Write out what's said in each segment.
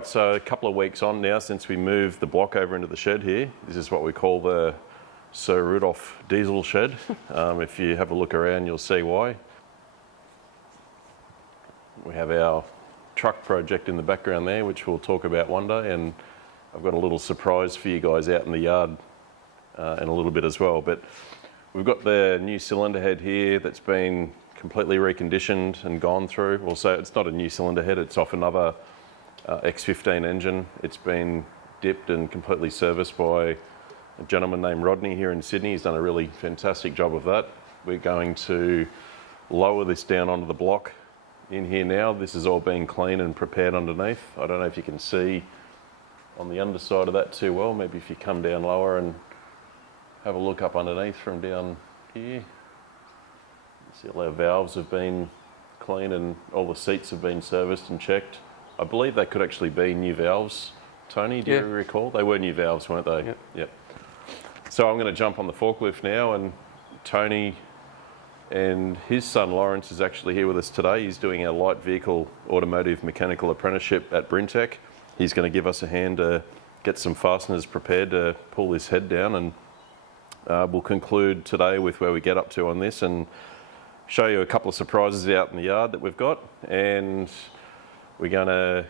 right, so a couple of weeks on now since we moved the block over into the shed here. This is what we call the Sir Rudolph diesel shed. If you have a look around, you'll see why. We have our truck project in the background there, which we'll talk about one day, and I've got a little surprise for you guys out in the yard in a little bit as well. But we've got the new cylinder head here that's been completely reconditioned and gone through. Well, so it's not a new cylinder head, it's off another X15 engine. It's been dipped and completely serviced by a gentleman named Rodney here in Sydney. He's done a really fantastic job of that. We're going to lower this down onto the block in here now. This is all being cleaned and prepared underneath. I don't know if you can see on the underside of that too well. Maybe if you come down lower and have a look up underneath from down here. See, all our valves have been cleaned and all the seats have been serviced and checked. I believe they could actually be new valves. Tony, do you recall? They were new valves, weren't they? Yep. So I'm going to jump on the forklift now, and Tony and his son Lawrence is actually here with us today. He's doing our light vehicle automotive mechanical apprenticeship at Brintec. He's going to give us a hand to get some fasteners prepared to pull this head down, and we'll conclude today with where we get up to on this and show you a couple of surprises out in the yard that we've got, and we're going to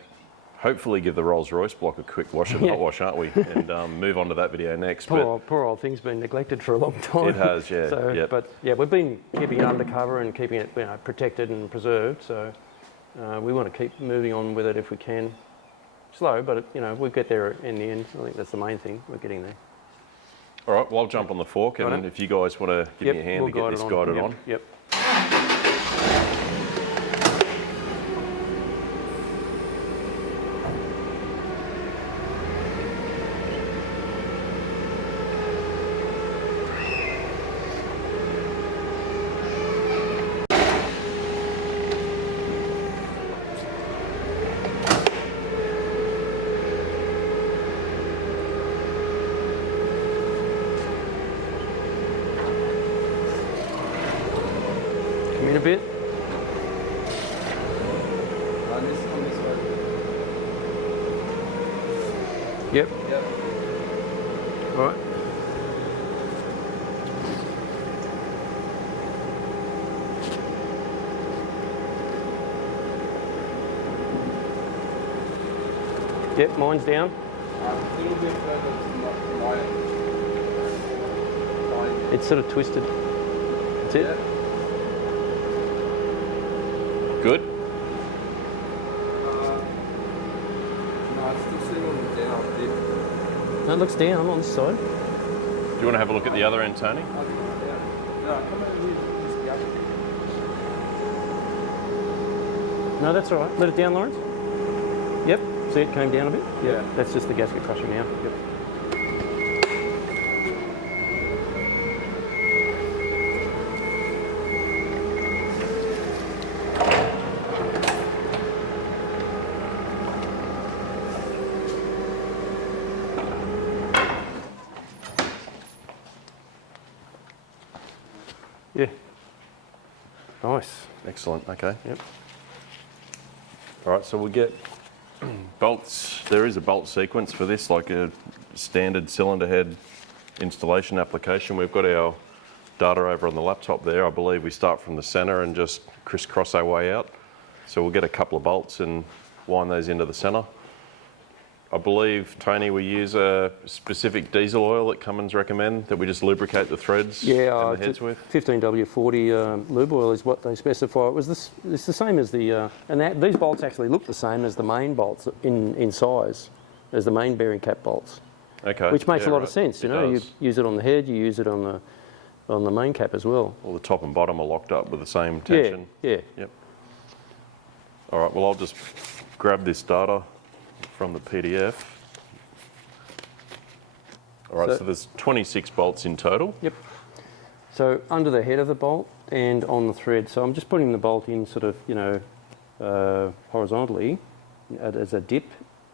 hopefully give the Rolls-Royce block a quick wash and hot wash, aren't we? And move on to that video next. Poor old thing's been neglected for a long time. It has, yeah. So, But yeah, we've been keeping it undercover and keeping it protected and preserved. So we want to keep moving on with it if we can. Slow, but we'll get there in the end. I think that's the main thing. We're getting there. All right, well, I'll jump on the fork, and if you guys want to give me a hand to get this guided on. Yep. In a bit. Yep. All right. Yep, mine's down. A little bit further to my It's sort of twisted. That's it. Yeah. Good? No, it's still sitting on the down a bit. No, it looks down on this side. Do you want to have a look at the other end, Tony? No, come over here. Just the other thing. No, that's all right. Let it down, Lawrence. Yep. See, it came down a bit. Yeah. That's just the gasket crusher now. Yep. Yeah. Nice. Excellent, okay. Yep. All right, so we'll get bolts. There is a bolt sequence for this, like a standard cylinder head installation application. We've got our data over on the laptop there. I believe we start from the center and just crisscross our way out. So we'll get a couple of bolts and wind those into the center. I believe, Tony, we use a specific diesel oil that Cummins recommend that we just lubricate the threads and the heads with. 15W40 lube oil is what they specify. It's the same as the these bolts actually look the same as the main bolts in size as the main bearing cap bolts. Okay. Which makes a lot of sense. It You does. use it on the head, you use it on the main cap as well. All the top and bottom are locked up with the same tension. Yeah. Yep. All right. Well, I'll just grab this data from the PDF. All right, so there's 26 bolts in total. Yep. So under the head of the bolt and on the thread. So I'm just putting the bolt in sort of, horizontally as a dip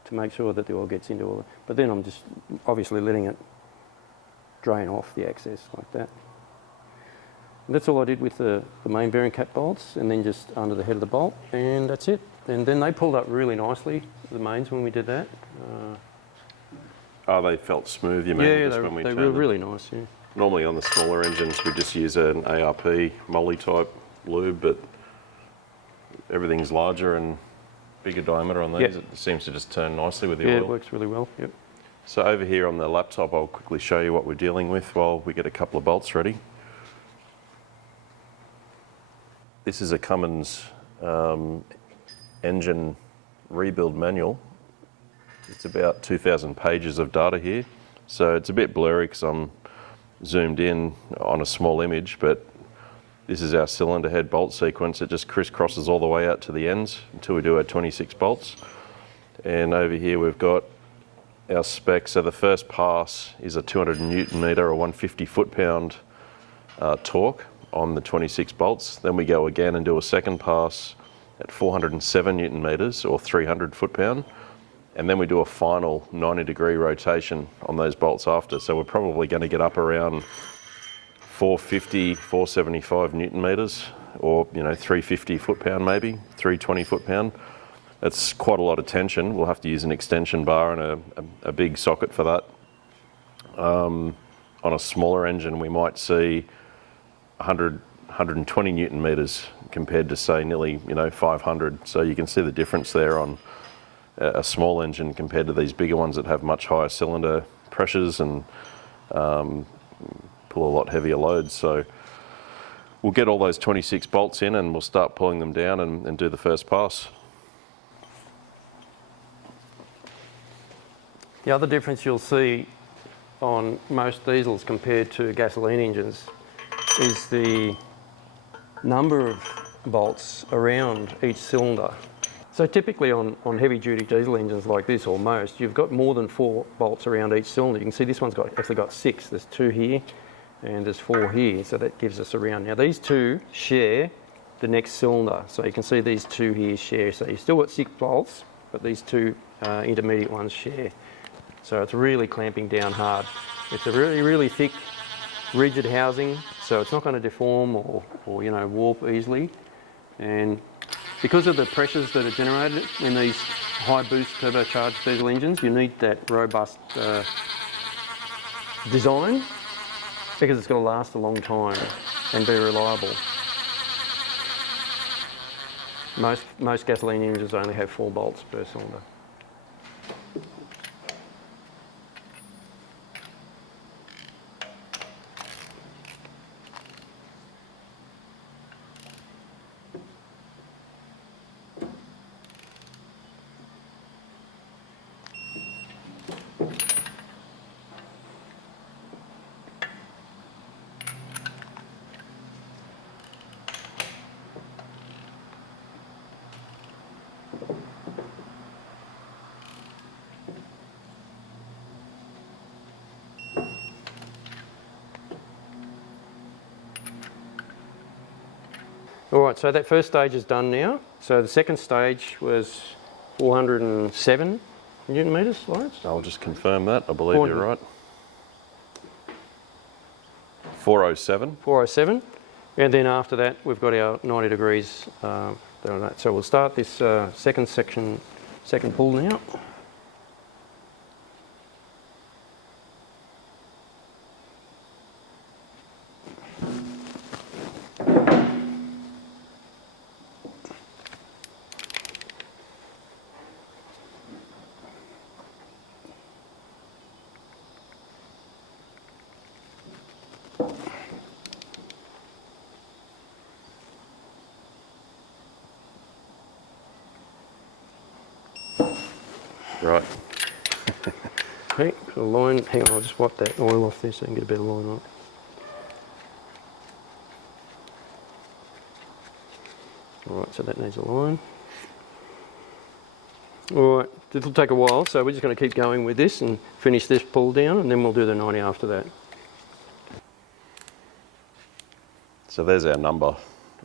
to make sure that the oil gets into all. But then I'm just obviously letting it drain off the excess like that. And that's all I did with the main bearing cap bolts, and then just under the head of the bolt, and that's it. And then they pulled up really nicely, the mains, when we did that. Oh, they felt smooth, you mean? Yeah, just they when we were turned them? really nice, yeah. Normally on the smaller engines, we just use an ARP molly type lube, but everything's larger and bigger diameter on these. Yep. It seems to just turn nicely with the Yeah, oil. it works really well, yep. So over here on the laptop, I'll quickly show you what we're dealing with while we get a couple of bolts ready. This is a Cummins engine rebuild manual. It's about 2,000 pages of data here. So it's a bit blurry because I'm zoomed in on a small image, but this is our cylinder head bolt sequence. It just crisscrosses all the way out to the ends until we do our 26 bolts. And over here we've got our specs. So the first pass is a 200 Newton meter or 150 foot-pound torque on the 26 bolts. Then we go again and do a second pass at 407 Newton meters or 300 foot-pound. And then we do a final 90-degree rotation on those bolts after. So we're probably going to get up around 450, 475 Newton meters, or 350 foot-pound maybe, 320 foot-pound. That's quite a lot of tension. We'll have to use an extension bar and a big socket for that. On a smaller engine, we might see 100, 120 Newton meters compared to say nearly 500. So you can see the difference there on a small engine compared to these bigger ones that have much higher cylinder pressures and pull a lot heavier loads. So we'll get all those 26 bolts in and we'll start pulling them down and do the first pass. The other difference you'll see on most diesels compared to gasoline engines is the number of bolts around each cylinder. So typically on heavy duty diesel engines like this, or most, you've got more than 4 bolts around each cylinder. You can see this one's actually got 6. There's 2 here and there's 4 here, so that gives us around. Now these 2 share the next cylinder, so you can see these 2 here share. So you've still got 6 bolts, but these 2 intermediate ones share. So it's really clamping down hard. It's a really, really thick, rigid housing, so it's not going to deform or warp easily. And because of the pressures that are generated in these high boost turbocharged diesel engines, you need that robust design because it's going to last a long time and be reliable. Most gasoline engines only have 4 bolts per cylinder. All right, so that first stage is done now. So the second stage was 407 Newton meters, Lawrence? I'll just confirm that. I believe you're right. 407. 407. And then after that, we've got our 90 degrees. So we'll start this second pull now. Right. Okay, so line, hang on, I'll just wipe that oil off there so I can get a better line on it. All right, so that needs a line. All right, this will take a while, so we're just going to keep going with this and finish this pull down, and then we'll do the 90 after that. So there's our number,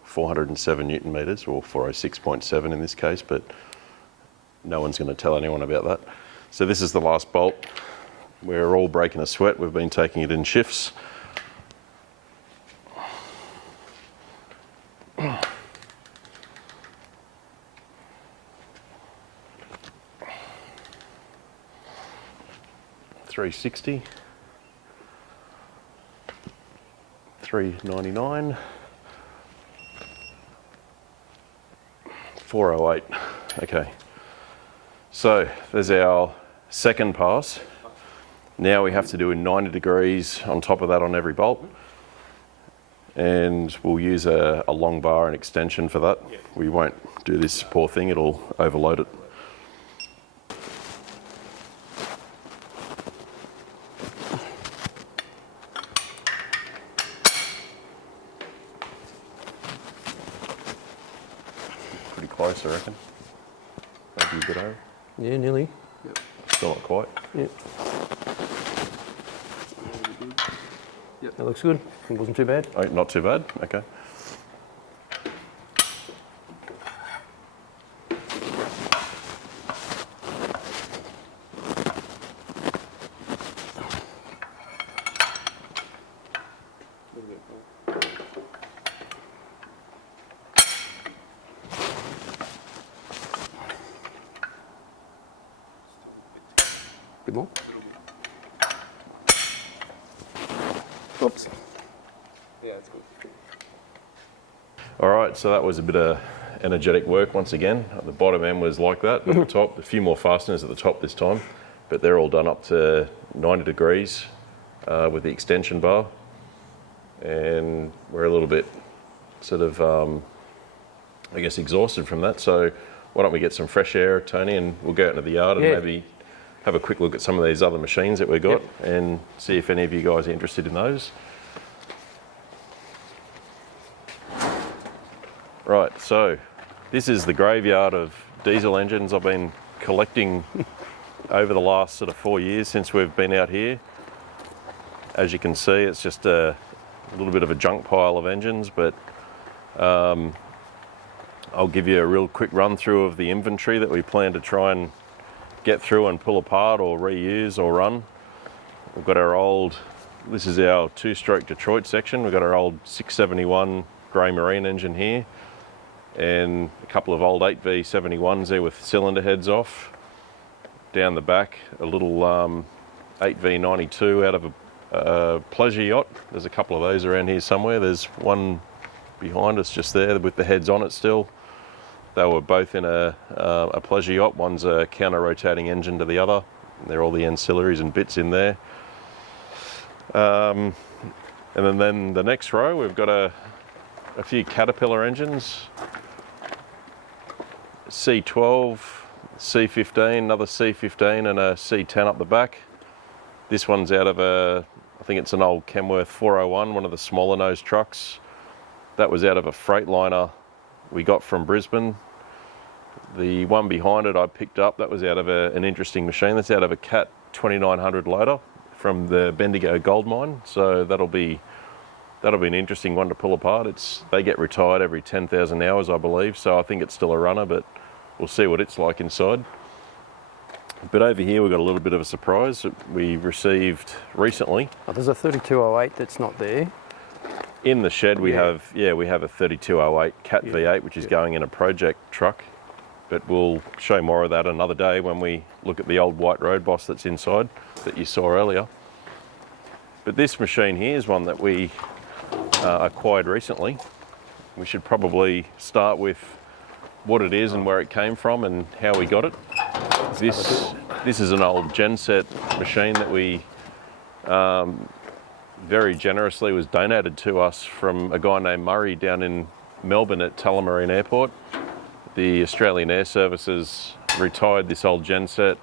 407 Newton meters, or 406.7 in this case, but no one's going to tell anyone about that. So this is the last bolt. We're all breaking a sweat. We've been taking it in shifts. 360, 399, 408. Okay, so there's our second pass. Now we have to do a 90 degrees on top of that on every bolt. And we'll use a long bar and extension for that. We won't do this poor thing, it'll overload it. Pretty close, I reckon. Maybe a bit over. Yeah, nearly. Yep. Still not quite. Yeah, Yep. that looks good. It wasn't too bad. Oh, not too bad, okay. Bit more. Oops. Yeah, it's good. All right, so that was a bit of energetic work once again. The bottom end was like that. At the top, a few more fasteners at the top this time, but they're all done up to 90 degrees with the extension bar. And we're a little bit sort of, I guess, exhausted from that. So why don't we get some fresh air, Tony, and we'll go out into the yard and maybe have a quick look at some of these other machines that we've got and see if any of you guys are interested in those. Right, so this is the graveyard of diesel engines I've been collecting over the last sort of 4 years since we've been out here. As you can see, it's just a little bit of a junk pile of engines, but I'll give you a real quick run through of the inventory that we plan to try and get through and pull apart or reuse or run. We've got our old, this is our two-stroke Detroit section. We've got our old 671 grey marine engine here and a couple of old 8V71s there with cylinder heads off. Down the back, a little 8V92 out of a pleasure yacht. There's a couple of those around here somewhere. There's one behind us just there with the heads on it still. They were both in a pleasure yacht. One's a counter-rotating engine to the other. They're all the ancillaries and bits in there. And then the next row, we've got a few Caterpillar engines. C12, C15, another C15 and a C10 up the back. This one's out of I think it's an old Kenworth 401, one of the smaller nose trucks. That was out of a Freightliner we got from Brisbane. The one behind it I picked up, that was out of an interesting machine. That's out of a Cat 2900 loader from the Bendigo gold mine. So that'll be an interesting one to pull apart. They get retired every 10,000 hours, I believe. So I think it's still a runner, but we'll see what it's like inside. But over here we've got a little bit of a surprise that we received recently. Oh, there's a 3208 that's not there. In the shed we have a 3208 Cat V8 which is going in a project truck, but we'll show more of that another day when we look at the old white road boss that's inside that you saw earlier. But this machine here is one that we acquired recently. We should probably start with what it is and where it came from and how we got it. This is an old genset machine that we very generously was donated to us from a guy named Murray down in Melbourne at Tullamarine Airport. The Australian Air Services retired this old genset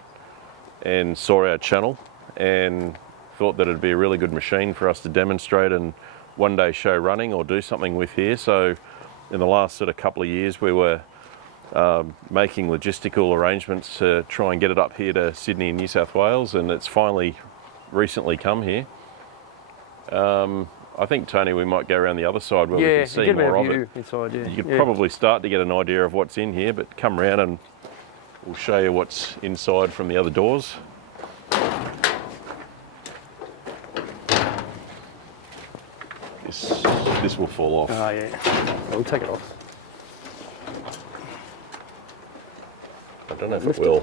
and saw our channel and thought that it'd be a really good machine for us to demonstrate and one day show running or do something with here. So in the last sort of couple of years we were making logistical arrangements to try and get it up here to Sydney and New South Wales, and it's finally recently come here. I think, Tony, we might go around the other side where we can see more of it. Inside, You could probably start to get an idea of what's in here, but come round and we'll show you what's inside from the other doors. This will fall off. Oh, yeah. We'll take it off. I don't know if it will.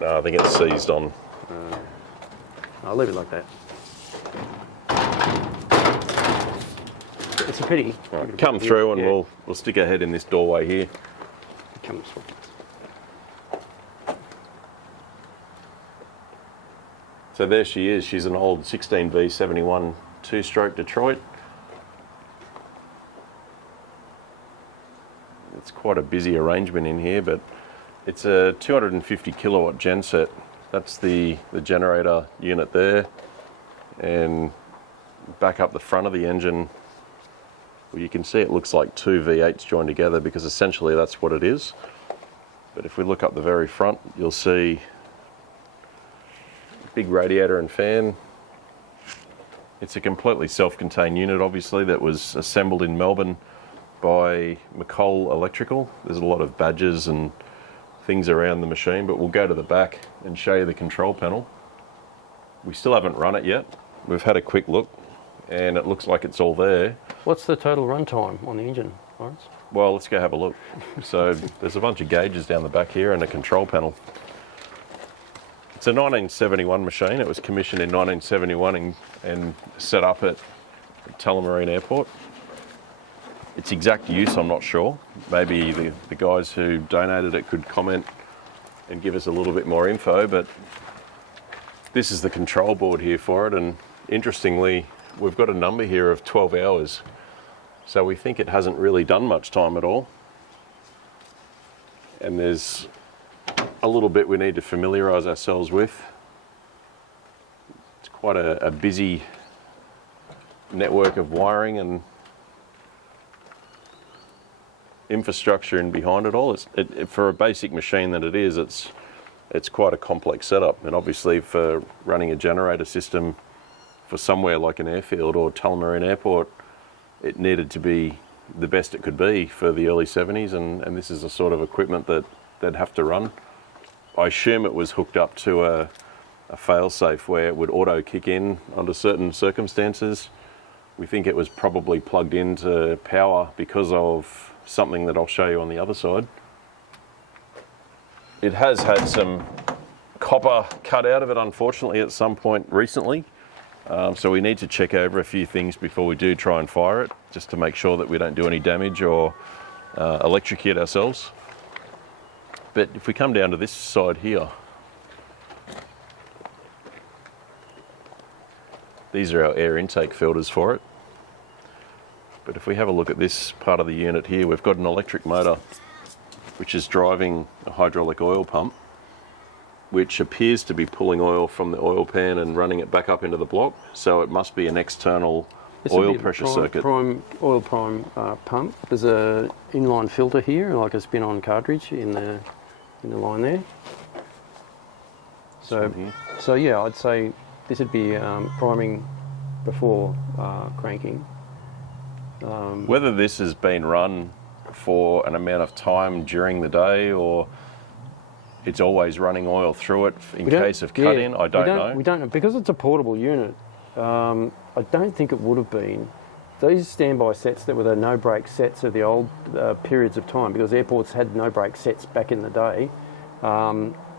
No, I think it's seized on. I'll leave it like that. It's a pity. Right, come through and Yeah. we'll stick our head in this doorway here. Comes. So there she is. She's an old 16V71 two-stroke Detroit. It's quite a busy arrangement in here, but it's a 250 kilowatt genset. That's the generator unit there. And back up the front of the engine, well, you can see it looks like two V8s joined together because essentially that's what it is. But if we look up the very front, you'll see big radiator and fan. It's a completely self-contained unit, obviously, that was assembled in Melbourne by McColl Electrical. There's a lot of badges and things around the machine, but we'll go to the back and show you the control panel. We still haven't run it yet. We've had a quick look and it looks like it's all there. What's the total runtime on the engine, Lawrence? Well, let's go have a look. So there's a bunch of gauges down the back here and a control panel. It's a 1971 machine. It was commissioned in 1971 and set up at Tullamarine Airport. Its exact use, I'm not sure. Maybe the guys who donated it could comment and give us a little bit more info, but this is the control board here for it, and interestingly, we've got a number here of 12 hours. So we think it hasn't really done much time at all. And there's a little bit we need to familiarise ourselves with. It's quite a busy network of wiring and infrastructure in behind it all. For a basic machine that it is, it's quite a complex setup. And obviously for running a generator system for somewhere like an airfield or Tullamarine Airport, it needed to be the best it could be for the early 70s, and this is the sort of equipment that they'd have to run. I assume it was hooked up to a fail-safe where it would auto kick in under certain circumstances. We think it was probably plugged into power because of something that I'll show you on the other side. It has had some copper cut out of it, unfortunately, at some point recently. So we need to check over a few things before we do try and fire it, just to make sure that we don't do any damage or electrocute ourselves. But if we come down to this side here, these are our air intake filters for it. But if we have a look at this part of the unit here, we've got an electric motor which is driving a hydraulic oil pump, which appears to be pulling oil from the oil pan and running it back up into the block. So it must be an external oil pressure circuit. Oil prime pump. There's a inline filter here, like a spin-on cartridge in the line there. So yeah, I'd say this would be priming before cranking. Whether this has been run for an amount of time during the day or it's always running oil through it in case of cut-in, I don't know. We don't know. Because it's a portable unit, I don't think it would have been. These standby sets that were the no-brake sets of the old periods of time, because airports had no-brake sets back in the day,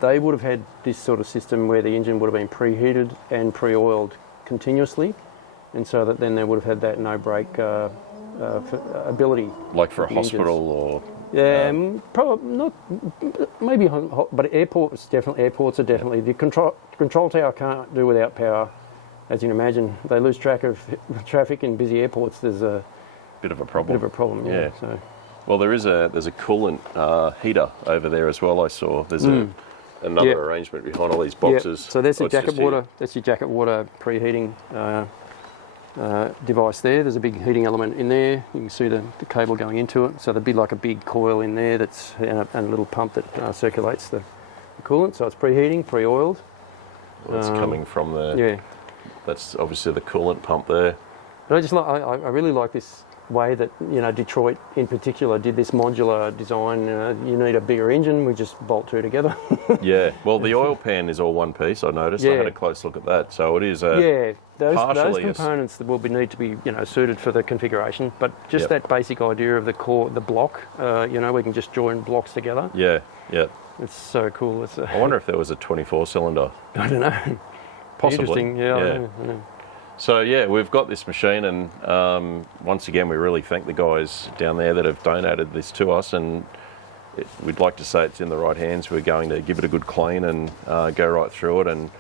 they would have had this sort of system where the engine would have been preheated and pre-oiled continuously, and so that then they would have had that no-brake ability. Like for a hospital or... Yeah, probably not. Maybe, but airports are definitely the control tower can't do without power. As you can imagine, they lose track of traffic in busy airports. There's a bit of a problem. Yeah. So. Well, there's a coolant heater over there as well. I saw there's another arrangement behind all these boxes. Yeah. So there's your jacket water. That's your jacket water preheating device there. There's a big heating element in there. You can see the cable going into it. So there'd be like a big coil in there that's and a little pump that circulates the coolant. So it's preheating, pre-oiled. Well, it's coming from the... Yeah. That's obviously the coolant pump there. But I really like this way that, Detroit in particular did this modular design. You need a bigger engine, we just bolt two together. Yeah, well, the oil pan is all one piece, I noticed. I had a close look at that. So it is those components that will need to be suited for the configuration, but just that basic idea of the core, the block, we can just join blocks together. Yeah. It's so cool. I wonder if there was a 24 cylinder. I don't know. Possibly. Interesting, yeah. Yeah. I know. So yeah, we've got this machine, and once again, we really thank the guys down there that have donated this to us, and we'd like to say it's in the right hands. We're going to give it a good clean and go right through it and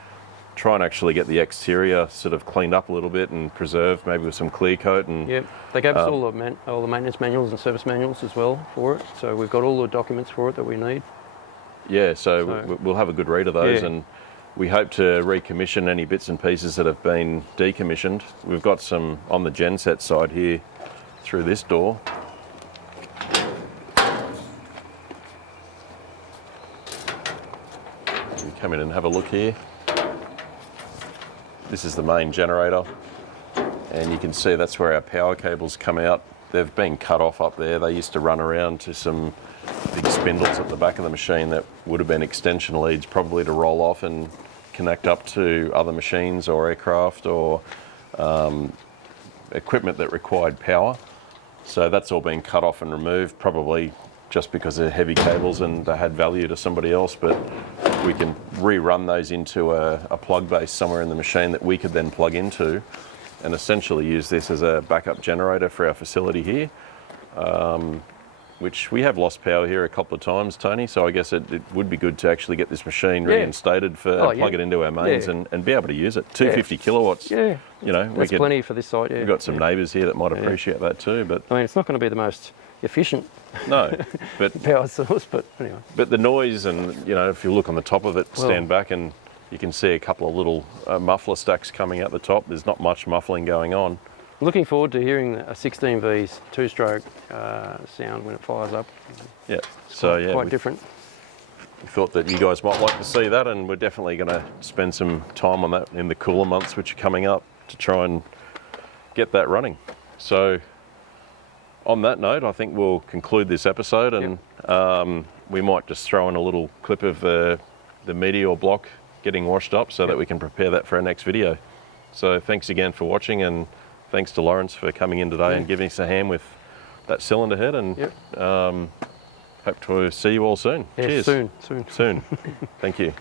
try and actually get the exterior sort of cleaned up a little bit and preserved, maybe with some clear coat. And Yep, they gave us all the maintenance manuals and service manuals as well for it, so we've got all the documents for it that we need. yeah, so we'll have a good read of those, Yeah. and we hope to recommission any bits and pieces that have been decommissioned. We've got some on the genset side here through this door. We come in and have a look here. This is the main generator, and you can see that's where our power cables come out. They've been cut off up there. They used to run around to some big spindles at the back of the machine that would have been extension leads, probably to roll off and connect up to other machines or aircraft or equipment that required power. So that's all been cut off and removed, probably just because they're heavy cables and they had value to somebody else, but we can rerun those into a plug base somewhere in the machine that we could then plug into and essentially use this as a backup generator for our facility here, which we have lost power here a couple of times, Tony, so I guess it would be good to actually get this machine reinstated and plug it into our mains and be able to use it. 250 kilowatts, Yeah, you know. that's plenty for this site, yeah. We've got some neighbours here that might appreciate that too, but I mean, it's not going to be the most efficient no, but power source, but anyway. But the noise, and you know, if you look on the top of it, stand back, and you can see a couple of little muffler stacks coming out the top. There's not much muffling going on. Looking forward to hearing a 16V's two-stroke sound when it fires up. Yeah, so yeah, Quite different. we thought that you guys might like to see that, and we're definitely going to spend some time on that in the cooler months, which are coming up, to try and get that running. So on that note, I think we'll conclude this episode, and we might just throw in a little clip of the meteor block getting washed up so that we can prepare that for our next video. So thanks again for watching, and thanks to Lawrence for coming in today and giving us a hand with that cylinder head, and hope to see you all soon. Yeah, Cheers. Soon. Thank you.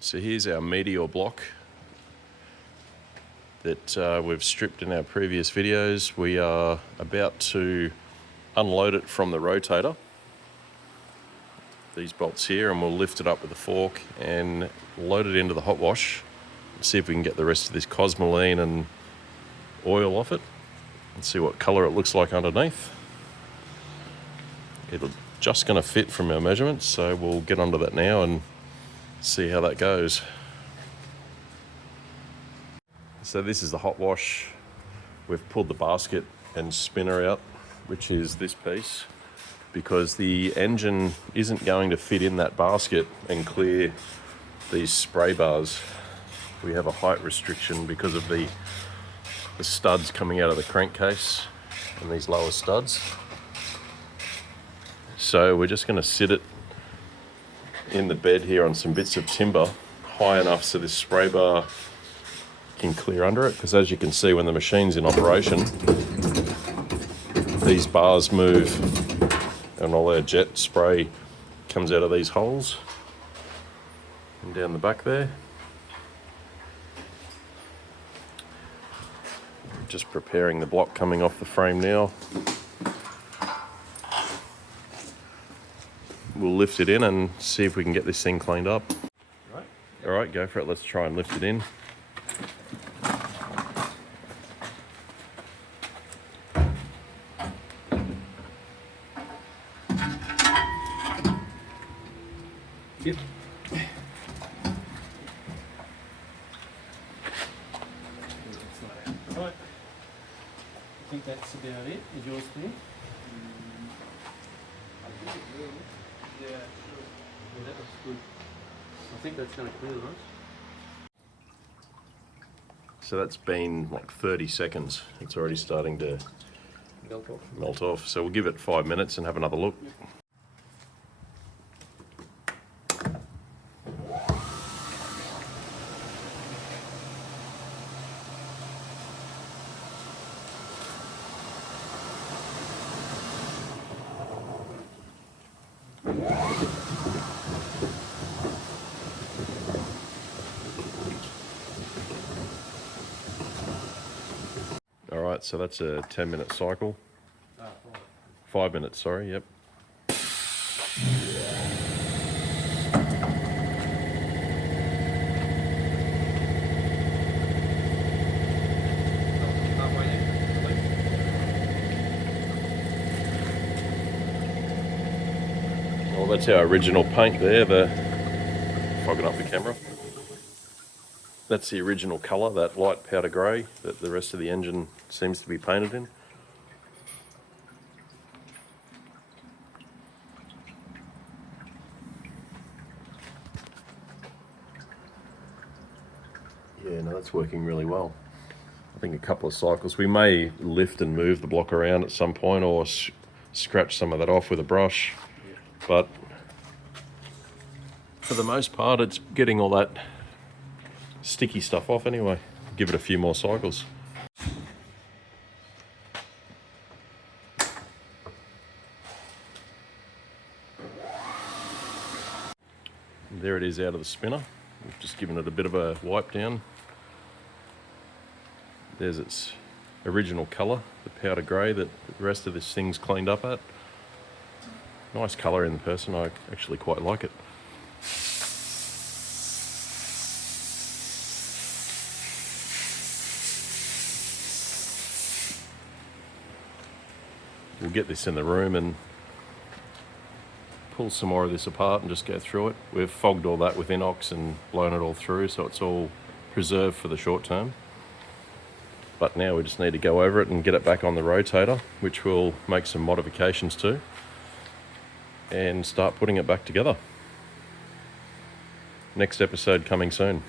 So here's our meteor block that we've stripped in our previous videos. We are about to unload it from the rotator, these bolts here, and we'll lift it up with a fork and load it into the hot wash and see if we can get the rest of this cosmoline and oil off it and see what colour it looks like underneath. It's just going to fit from our measurements, so we'll get onto that now and see how that goes. So this is the hot wash. We've pulled the basket and spinner out, which is this piece, because the engine isn't going to fit in that basket and clear these spray bars. We have a height restriction because of the studs coming out of the crankcase and these lower studs. So we're just going to sit it in the bed here on some bits of timber high enough so this spray bar can clear under it, because as you can see, when the machine's in operation, these bars move and all our jet spray comes out of these holes and down the back there. Just preparing the block coming off the frame now. We'll lift it in and see if we can get this thing cleaned up. Right. All right, go for it. Let's try and lift it in. Yep. Right. I think that's about it. Is yours clear? I think it will. Yeah, sure. Yeah, that looks good. I think that's going to clear those. So that's been like 30 seconds. It's already starting to melt off. So we'll give it 5 minutes and have another look. Yep. Right, so that's a 10-minute cycle. 5 minutes, sorry, yep. Well, that's our original paint there, fogging up the camera. That's the original colour, that light powder grey that the rest of the engine seems to be painted in. Yeah, no, that's working really well. I think a couple of cycles. We may lift and move the block around at some point or scratch some of that off with a brush. But for the most part, it's getting all that sticky stuff off anyway. Give it a few more cycles. There it is out of the spinner. We've just given it a bit of a wipe down. There's its original colour, the powder grey that the rest of this thing's cleaned up at. Nice colour in person, I actually quite like it. We'll get this in the room and pull some more of this apart and just go through it. We've fogged all that with inox and blown it all through, so it's all preserved for the short term. But now we just need to go over it and get it back on the rotator, which we'll make some modifications to, and start putting it back together. Next episode coming soon.